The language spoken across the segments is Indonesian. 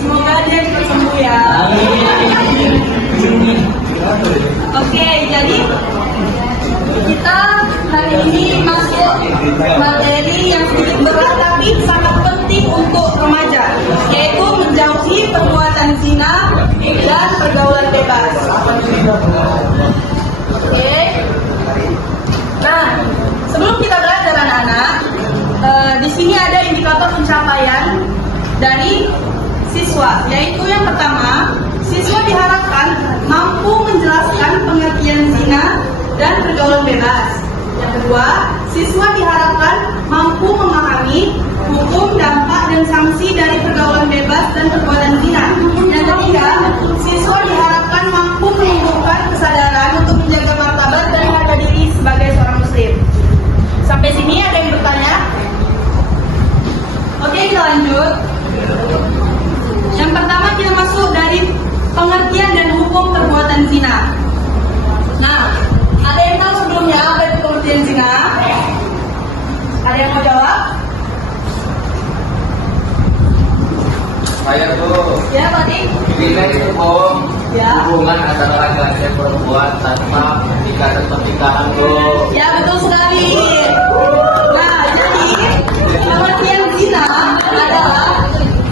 Semoga dia cepat sembuh ya. Oke, jadi kita hari ini masuk materi yang sedikit berat tapi sangat penting untuk remaja, yaitu menjauhi perbuatan zina dan pergaulan bebas. Oke. Nah, sebelum kita belajar anak-anak, di sini ada indikator pencapaian dari siswa, yaitu yang pertama, siswa diharapkan mampu menjelaskan pengertian zina dan pergaulan bebas. Yang kedua, siswa diharapkan mampu memahami hukum, dampak, dan sanksi dari pergaulan bebas dan perbuatan zina. Yang ketiga, siswa diharapkan mampu menumbuhkan kesadaran untuk menjaga martabat dan harga diri sebagai seorang muslim. Sampai sini ada yang bertanya? Oke, kita lanjut. Yang pertama kita masuk dari pengertian dan hukum perbuatan zina. Nah, ada yang tahu sebelumnya apa itu pengertian zina? Ada yang mau jawab? Saya tuh. Ya, Pak Dik. Zina itu bohong. Ya. Hubungan antara laki-laki dan perempuan tanpa ikatan pernikahan tuh. Ya, betul sekali. Nah, jadi pengertian zina adalah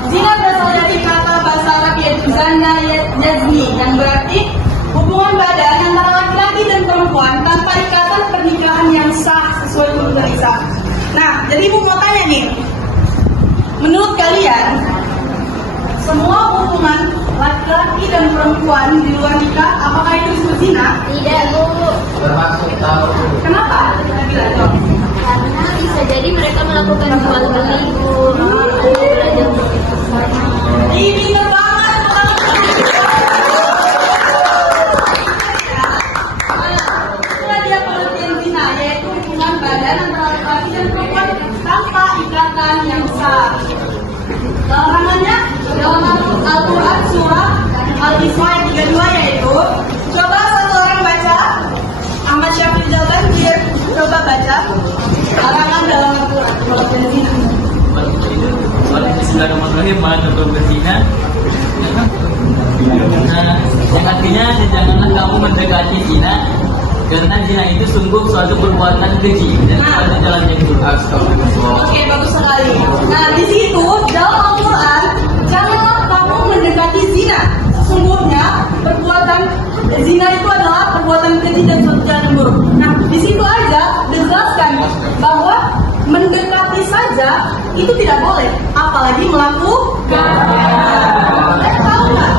zina berasal dari kata bahasa Arab yaitu zana yazni, yang berarti hubungan badan antara laki-laki dan perempuan tanpa ikatan pernikahan yang sah sesuai tuntutan Islam. Nah, jadi Ibu mau tanya nih, menurut kalian semua hubungan laki-laki dan perempuan di luar nikah apakah itu disebut zina? Tidak, Bu. Termasuk tahu. Kenapa? Karena bisa jadi mereka melakukan jual beli, Bu. Belajar Ih, pintar banget. Itulah dia pengertian zina, yaitu hubungan badan antara laki-laki dan perempuan tanpa ikatan yang sah. Larangannya dalam Al-Quran surah Al-Isra ayat 32 yaitu, coba satu orang baca, Ahmad Syafiq Jalban, dia coba baca larangan dalam Al-Quran pengertian zina. Bismillahirrahmanirrahim. Atau berzina. Nah, yang artinya janganlah kamu mendekati zina, karena zina itu sungguh suatu perbuatan keji dan pada jalan yang buruk. Oke, bagus sekali. Nah, di situ dalam Al-Quran, janganlah kamu mendekati zina. Sesungguhnya perbuatan zina itu adalah perbuatan keji dan suatu jalan yang buruk. Nah, di situ aja dijelaskan bahwa mendekati saja itu tidak boleh, apalagi melakukan. Kalian tahu nggak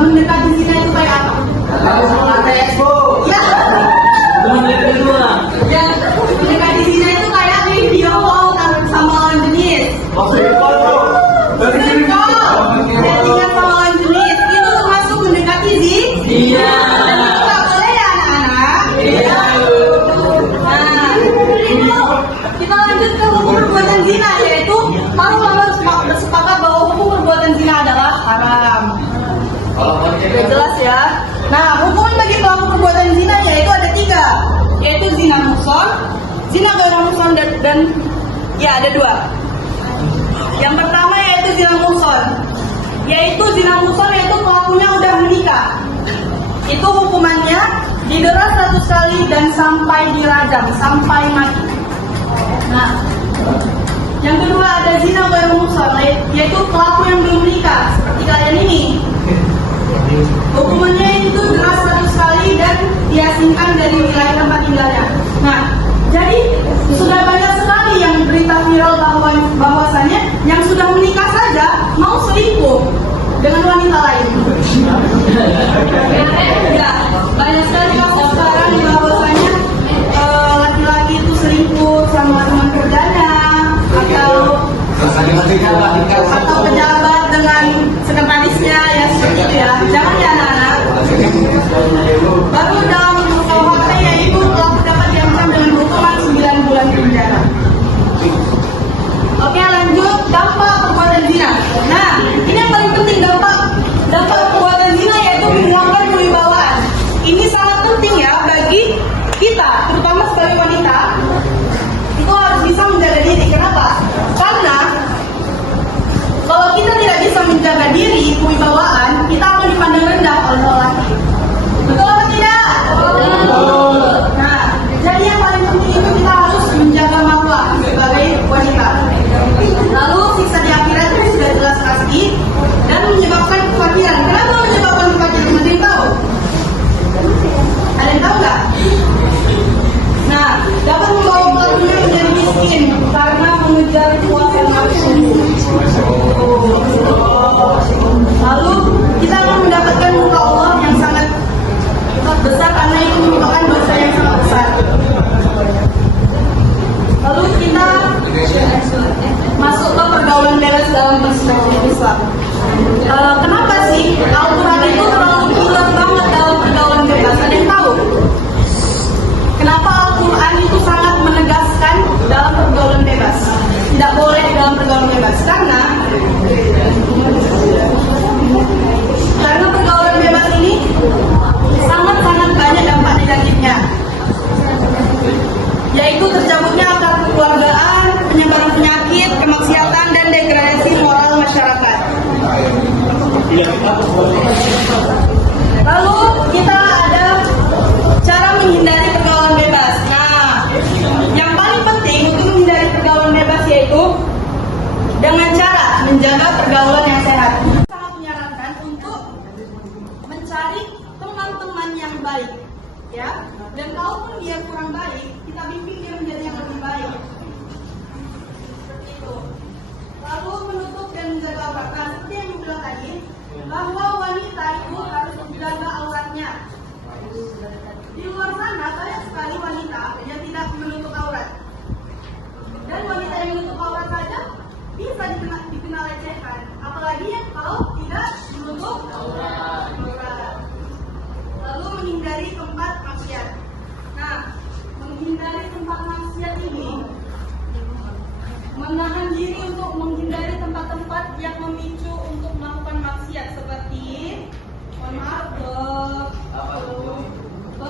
mendekati zina itu kayak apa? Ya. Teman yang kedua, Yang mendekati zina itu kayak video call sama lawan jenis. Chattingan sama lawan jenis itu termasuk mendekati zina. Iya. Dan itu nggak boleh ya anak-anak. Iya. Nah, itu kita lanjut ke hukum perbuatan zina, yaitu para ulama bersepakat bahwa hukum perbuatan zina adalah haram. Udah jelas ya. Nah, hukuman bagi pelaku perbuatan zina yaitu ada 3, yaitu zina muhsan, zina ghairu muhsan dan ya ada 2. Yang pertama yaitu zina muhsan, yaitu pelakunya udah menikah. Itu hukumannya didera 100 kali dan sampai dirajam, sampai mati. Nah, yang kedua ada zina ghairu muhsan, yaitu pelaku yang belum menikah, seperti kalian ini. Hukumannya itu jelas 100 kali dan diasingkan dari wilayah tempat tinggalnya. Nah, jadi sudah banyak sekali yang berita viral bahwasannya yang sudah menikah saja mau selingkuh dengan wanita lain. Ya, banyak sekali kasus sekarang bahwasannya laki-laki itu selingkuh sama teman kerjanya atau pejabat dengan sekretarisnya, ya seperti itu ya. Jangan ya anak-anak. Baru dalam KUHP yaitu telah dapat diancam dengan hukuman 9 bulan penjara. Oke, lanjut dampak perbuatan zina. Nah, ini yang paling penting, dampak perbuatan zina yaitu menghilangkan kewibawaan. Ini sangat penting ya bagi kita, terutama sebagai wanita. Itu harus bisa menjaga diri. Kenapa? Karena kewibawaan, kita akan dipandang rendah oleh lelaki. Betul atau tidak? Nah, jadi yang paling penting itu kita harus menjaga marwah sebagai wanita. Lalu siksa di akhirat itu sudah jelas pasti dan menyebabkan kefakiran. Kenapa menyebabkan kefakiran? Ada yang tahu? Ada yang tahu nggak? Nah, dapat membawa pelakunya menjadi miskin karena mengejar kuasa nafsu. Lalu kita akan mendapatkan muka Allah yang sangat besar karena itu merupakan dosa yang sangat besar. Lalu kita masuk ke pergaulan bebas dalam perspektif Islam. Kenapa sih Al-Quran itu terlalu bulat banget dalam pergaulan bebas? Ada yang tahu? Kenapa Al-Quran itu sangat menegaskan dalam pergaulan bebas? Tidak boleh dalam pergaulan bebas karena pergaulan bebas ini sangat-sangat banyak dampak negatifnya, yaitu tercabutnya akar kekeluargaan, penyebaran penyakit, kemaksiatan, dan degradasi moral masyarakat. Lalu kita ada cara menghindari pergaulan bebas. Nah, yang paling penting untuk menghindari pergaulan bebas yaitu dengan cara menjaga pergaulan yang sehat. Sangat menyarankan untuk mencari teman-teman yang baik, ya. Dan kalaupun dia kurang baik, kita bimbing dia menjadi yang lebih baik. Seperti itu. Lalu menutup dan menjaga aurat. Nah, seperti yang dibilang tadi, bahwa wanita itu harus menjaga auratnya. Di luar sana banyak sekali wanita yang tidak menutup aurat. Dan wanita yang menutup aurat saja bisa dikenal lecehkan, apalagi yang kalau tidak menutup aurat. Lalu menghindari tempat maksiat. Nah, menghindari tempat maksiat ini menahan diri untuk menghindari tempat-tempat yang memicu untuk melakukan maksiat seperti klub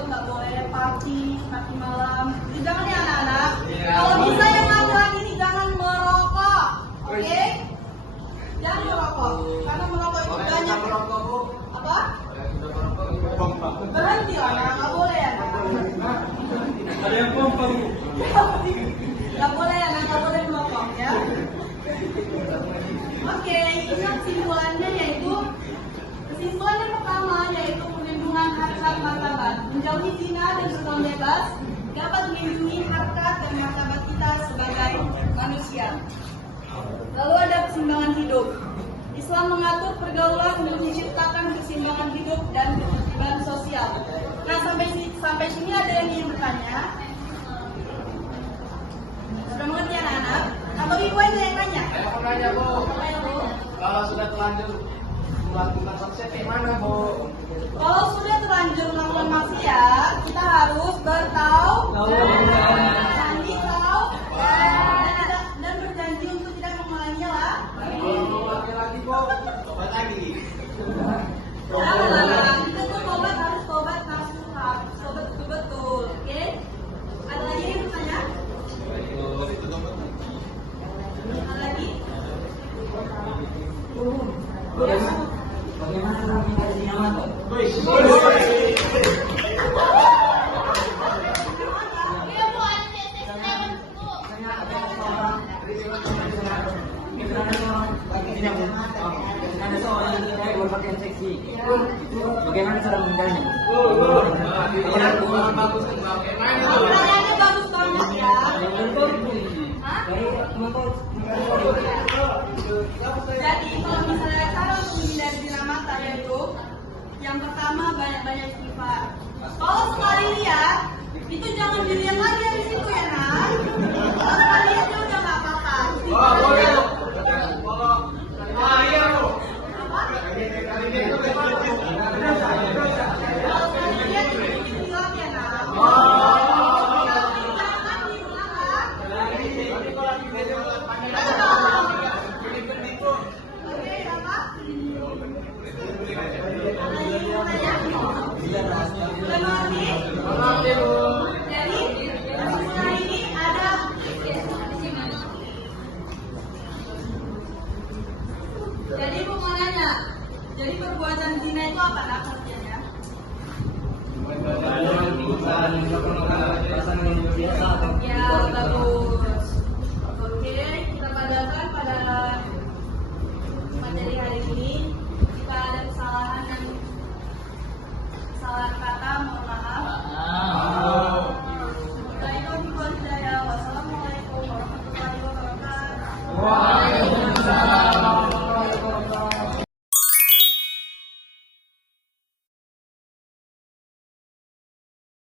nggak boleh party malam. Jadi jangan ya anak-anak. Kalau bisa yang laki-laki ini jangan merokok, oke? Jangan merokok, karena merokok itu banyak. Apa? Berhenti anak, nggak boleh ya. Ada yang pompong. Nggak boleh ya, nggak boleh merokok ya. Oke, ingat kesimpulannya yaitu kesimpulan yang pertama yaitu perlindungan harkat martabat. Menjauhi zina dan pergaulan bebas dapat melindungi harkat dan martabat kita sebagai manusia. Lalu ada keseimbangan hidup. Islam mengatur pergaulan untuk menciptakan keseimbangan hidup dan ketertiban sosial. Nah, sampai sini ada yang ingin bertanya? Sudah mengerti anak-anak? Atau ibu aja yang tanya? Saya mau nanya, Bu. Kalau sudah terlanjur melakukan maksiat, gimana, Bu? Kalau sudah terlanjur melakukan maksiat, kita harus bertaubat dan berjanji untuk tidak mengulanginya lah. Lagi-lagi, Bu. Coba lagi. Nah, kita tuh tobat harus tobat nasuha, tobat betul-betul, oke? Ada lagi yang bertanya? Ada lagi? Bagaimana menghindari zina mata? Ada seorang yang tidak berpakaian seksi. Bagaimana cara menghindarinya? Pertanyaannya bagus banget ya. Jadi kalau misalnya cara untuk menghindari zina mata yaitu yang pertama banyak-banyak istighfar. Kalau sekali lihat itu jangan dilihat lagi di situ ya nak. Kalau sekali lihat udah nggak apa-apa. Jadi mau nanya, Jadi perbuatan zina itu apa nak artinya? Ya, bagus. Oke, kita padakan pada materi hari ini. Jika ada kesalahan dan kesalahan kata,